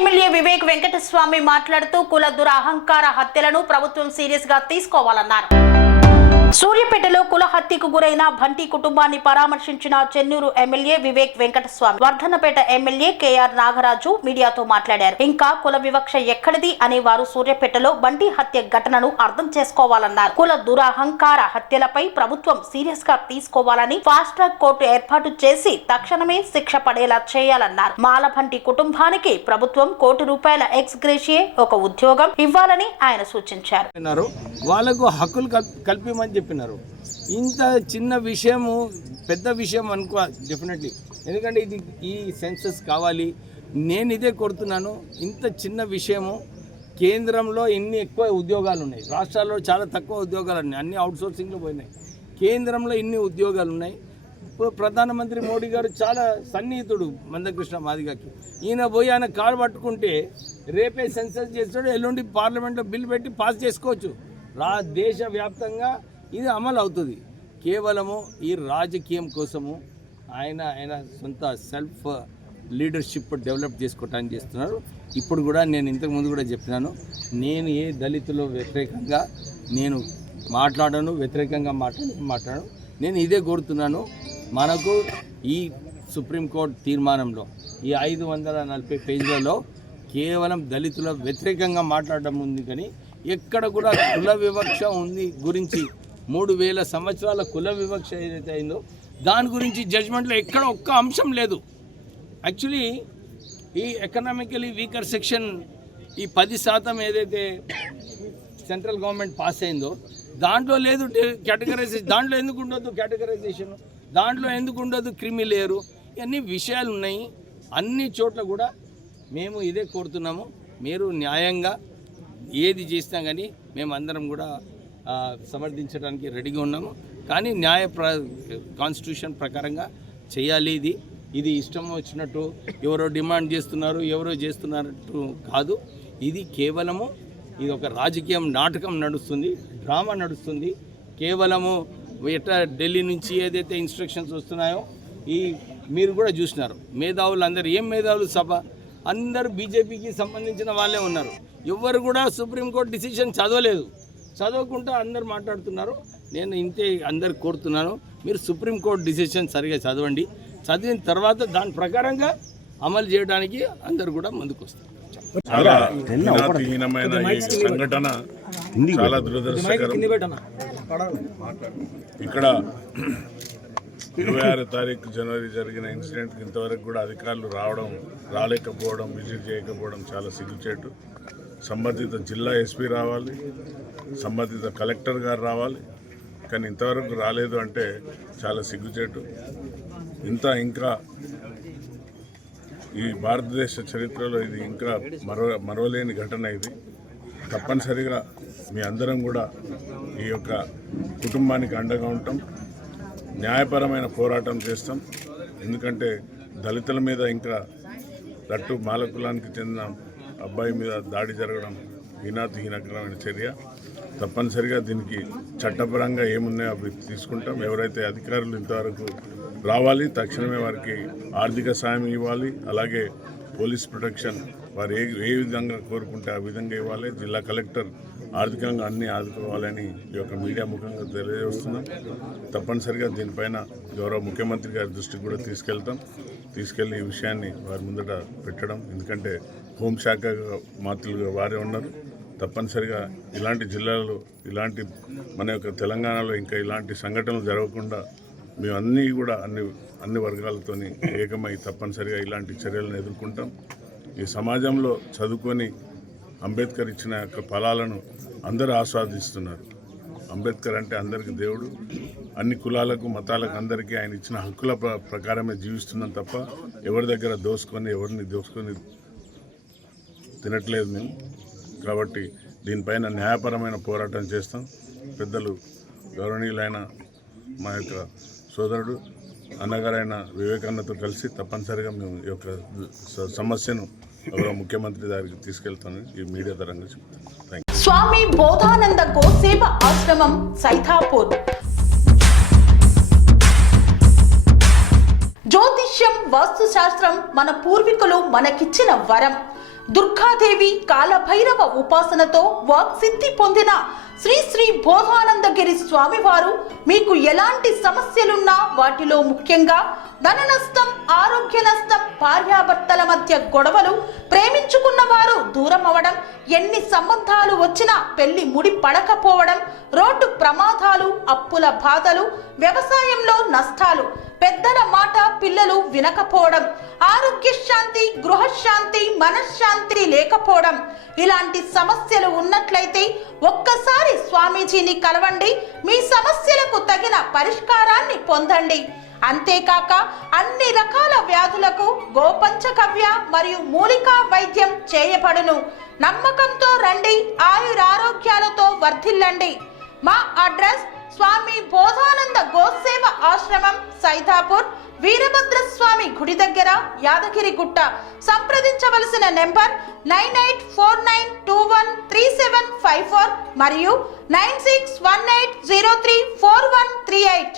MLA Vivek Venkataswamy మాట్లాడుతూ కుల దురహంకార హత్యలను ప్రభుత్వం సీరియస్ గా తీసుకోవాలన్నారు. సూర్యాపేటలో కుల హత్యకు గురైన బంటి కుటుంబాన్ని పరామర్శించిన Chennur MLA Vivek Venkataswamy. Wardhannapet MLA KR Nagaraju మీడియాతో మాట్లాడారు. ఇంకా కుల వివక్ష ఎక్కడిది అనే వారు సూర్యాపేటలో బంటి హత్య ఘటనను అర్థం చేసుకోవాలన్నారు. కుల దురహంకార హత్యలపై ప్రభుత్వం సీరియస్ గా తీసుకోవాలని ఫాస్ట్ ట్రాక్ కోర్టు ఏర్పాటు చేసి తక్షణమే శిక్ష పడేలా చేయాలన్నారు. మాలబంటి కుటుంబానికి ప్రభుత్వం ₹1 ఎక్స్ గ్రేషియే ఒక ఉద్యోగం ఇవ్వాలని ఆయన సూచించారు. వాళ్ళకు హక్కులు కల్పించమని చెప్పినారు. ఇంత చిన్న విషయము పెద్ద విషయం అనుకో డెఫినెట్లీ, ఎందుకంటే ఇది ఈ సెన్సస్ కావాలి. నేను ఇదే కోరుతున్నాను. ఇంత చిన్న విషయము, కేంద్రంలో ఎన్ని ఎక్కువ ఉద్యోగాలు ఉన్నాయి, రాష్ట్రాల్లో చాలా తక్కువ ఉద్యోగాలు ఉన్నాయి, అన్ని అవుట్సోర్సింగ్లో పోయినాయి. కేంద్రంలో ఇన్ని ఉద్యోగాలు ఉన్నాయి. ప్రధానమంత్రి మోడీ గారు చాలా సన్నిహితుడు మందకృష్ణ మాదిగకి. ఈయన పోయి ఆయన కాలు పట్టుకుంటే రేపే సెన్సస్ చేస్తాడు, ఎల్లుండి పార్లమెంట్లో బిల్ పెట్టి పాస్ చేసుకోవచ్చు. దేశవ్యాప్తంగా ఇది అమలు అవుతుంది. కేవలము ఈ రాజకీయం కోసము ఆయన సొంత సెల్ఫ్ లీడర్షిప్ డెవలప్ చేసుకోవటానికి చేస్తున్నారు. ఇప్పుడు కూడా నేను ఇంతకుముందు కూడా చెప్పినాను, నేను ఏ దళితుల వ్యతిరేకంగా నేను మాట్లాడను, వ్యతిరేకంగా మాట్లాడను. నేను ఇదే కోరుతున్నాను. మనకు ఈ సుప్రీంకోర్టు తీర్మానంలో ఈ 540 పేజీలలో కేవలం దళితుల వ్యతిరేకంగా మాట్లాడడం ఉంది, కానీ ఎక్కడ కూడా కుల వివక్ష ఉంది గురించి 3000 సంవత్సరాల కుల వివక్ష ఏదైతే అయిందో దాని గురించి జడ్జ్మెంట్లో ఎక్కడ ఒక్క అంశం లేదు. యాక్చువల్లీ ఈ ఎకనామికలీ వీకర్ సెక్షన్ ఈ 10% ఏదైతే సెంట్రల్ గవర్నమెంట్ పాస్ అయిందో దాంట్లో లేదు కేటగరైజేషన్. దాంట్లో ఎందుకు ఉండదు కేటగరైజేషన్, దాంట్లో ఎందుకు ఉండదు క్రిమి లేయరు, ఇవన్నీ విషయాలు ఉన్నాయి. అన్ని చోట్ల కూడా మేము ఇదే కోరుతున్నాము. మీరు న్యాయంగా ఏది చేసినా కానీ మేమందరం కూడా సమర్థించడానికి రెడీగా ఉన్నాము. కానీ కాన్స్టిట్యూషన్ ప్రకారంగా చేయాలి. ఇది ఇష్టం వచ్చినట్టు ఎవరో డిమాండ్ చేస్తున్నారు, ఎవరో చేస్తున్నట్టు కాదు. ఇది కేవలము ఇది ఒక రాజకీయం నాటకం నడుస్తుంది, డ్రామా నడుస్తుంది. కేవలము ఎట్లా ఢిల్లీ నుంచి ఏదైతే ఇన్స్ట్రక్షన్స్ వస్తున్నాయో మీరు కూడా చూసినారు. మేధావులు అందరు ఏం మేధావులు సభ అందరూ బీజేపీకి సంబంధించిన వాళ్ళే ఉన్నారు. ఎవరు కూడా సుప్రీంకోర్టు డిసిషన్ చదవలేదు, చదవకుండా అందరు మాట్లాడుతున్నారు. నేను ఇంతే అందరు కోరుతున్నాను, మీరు సుప్రీంకోర్టు డిసిషన్ సరిగా చదవండి. చదివిన తర్వాత దాని ప్రకారంగా అమలు చేయడానికి అందరు కూడా ముందుకు వస్తారు. చాలా వినాశహీనమైన ఈ సంఘటన చాలా దురదృష్టకరం. ఇక్కడ 26 తారీఖు జనవరి జరిగిన ఇన్సిడెంట్కి ఇంతవరకు కూడా అధికారులు రాలేకపోవడం, విజిట్ చేయకపోవడం చాలా సిగ్గుచేటు. సంబంధిత జిల్లా ఎస్పీ రావాలి, సంబంధిత కలెక్టర్ గారు రావాలి, కానీ ఇంతవరకు రాలేదు అంటే చాలా సిగ్గుచేటు. ఇంకా ఈ భారతదేశ చరిత్రలో ఇది ఇంకా మరవలేని ఘటన. ఇది తప్పనిసరిగా మీ అందరం కూడా ఈ యొక్క కుటుంబానికి అండగా ఉంటాం, న్యాయపరమైన పోరాటం చేస్తాం. ఎందుకంటే దళితుల మీద ఇంకా దట్టు మాల కులానికి చెందిన అబ్బాయి మీద దాడి జరగడం హీనకరమైన చర్య. తప్పనిసరిగా దీనికి చట్టపరంగా ఏమున్నాయో అవి తీసుకుంటాం. ఎవరైతే అధికారులు ఇంతవరకు రావాలి, తక్షణమే వారికి ఆర్థిక సాయం ఇవ్వాలి. అలాగే పోలీస్ ప్రొటెక్షన్ వారు ఏ విధంగా కోరుకుంటే ఆ విధంగా ఇవ్వాలి. జిల్లా కలెక్టర్ ఆర్థికంగా అన్నీ ఆదుకోవాలని ఈ యొక్క మీడియా ముఖంగా తెలియజేస్తున్నాం. తప్పనిసరిగా దీనిపైన గౌరవ ముఖ్యమంత్రి గారి దృష్టికి కూడా తీసుకెళ్లి ఈ విషయాన్ని వారి ముందట పెట్టడం. ఎందుకంటే హోంశాఖ మాత్రులుగా వారే ఉన్నారు. తప్పనిసరిగా ఇలాంటి జిల్లాలో ఇలాంటి మన యొక్క తెలంగాణలో ఇంకా ఇలాంటి సంఘటనలు జరగకుండా మేము అన్ని వర్గాలతో ఏకమై తప్పనిసరిగా ఇలాంటి చర్యలను ఎదుర్కొంటాం. ఈ సమాజంలో చదువుకొని అంబేద్కర్ ఇచ్చిన యొక్క ఫలాలను అందరూ ఆస్వాదిస్తున్నారు. అంబేద్కర్ అంటే అందరికీ దేవుడు. అన్ని కులాలకు, మతాలకు అందరికీ ఆయన ఇచ్చిన హక్కుల ప్రకారమే జీవిస్తున్నాం తప్ప ఎవరిని దోసుకొని తినట్లేదు మేము. కాబట్టి దీనిపైన న్యాయపరమైన పోరాటం చేస్తాం. పెద్దలు గౌరవనీయులైన మా యొక్క సోదరుడు అన్నగారైన వివేకానందతో కలిసి తప్పనిసరిగా మేము ఈ యొక్క సమస్యను గౌరవ ముఖ్యమంత్రి గారికి తీసుకెళ్తానని ఈ మీడియా తరంగా చెప్తాను. స్వామి బోధానంద గోసేవ ఆశ్రమం సైథాపూర్. జ్యోతిష్యం, వాస్తుశాస్త్రం మన పూర్వీకులు మనకిచ్చిన వరం. దుర్గాదేవి కాలభైరవ ఉపాసనతో వాక్సిద్ధి పొందిన శ్రీ శ్రీ బోధానందగిరి స్వామివారు మీకు ఎలాంటి సమస్యలున్నా వాటిలో ముఖ్యంగా ధన నష్టం, ఆరోగ్య నష్టం, భార్యాభర్తల మధ్య గొడవలు, ప్రేమించుకున్న వారు దూరం అవడం, ఎన్ని సంబంధాలు వచ్చినా పెళ్లి ముడి పడకపోవడం, రోడ్డు ప్రమాదాలు, అప్పుల బాధలు, వ్యవసాయంలో నష్టాలు, పెద్దల మాట పిల్లలు వినకపోవడం, ఆరోగ్య శాంతి, గృహశాంతి, మనశ్శాంతి లేకపోవడం, ఇలాంటి సమస్యలు ఉన్నట్లయితే ఒక్కసారి స్వామీజీని కలవండి. మీ సమస్యలకు తగిన పరిష్కారాన్ని పొందండి. అంతేకాక అన్ని రకాల వ్యాధులకు గోపంచకవ్య మరియు మూలికా వైద్యం చేయబడును. నమ్మకంతో రండి, ఆయురారోగ్యాలతో వర్ధిల్లండి. మా అడ్రస్ స్వామి బోధానంద గోసేవ ఆశ్రమం, సైదాపూర్, వీరభద్రస్వామి గుడి దగ్గర, యాదగిరిగుట్ట. సంప్రదించవలసిన నెంబర్ 9849213754 మరియు 9618034138.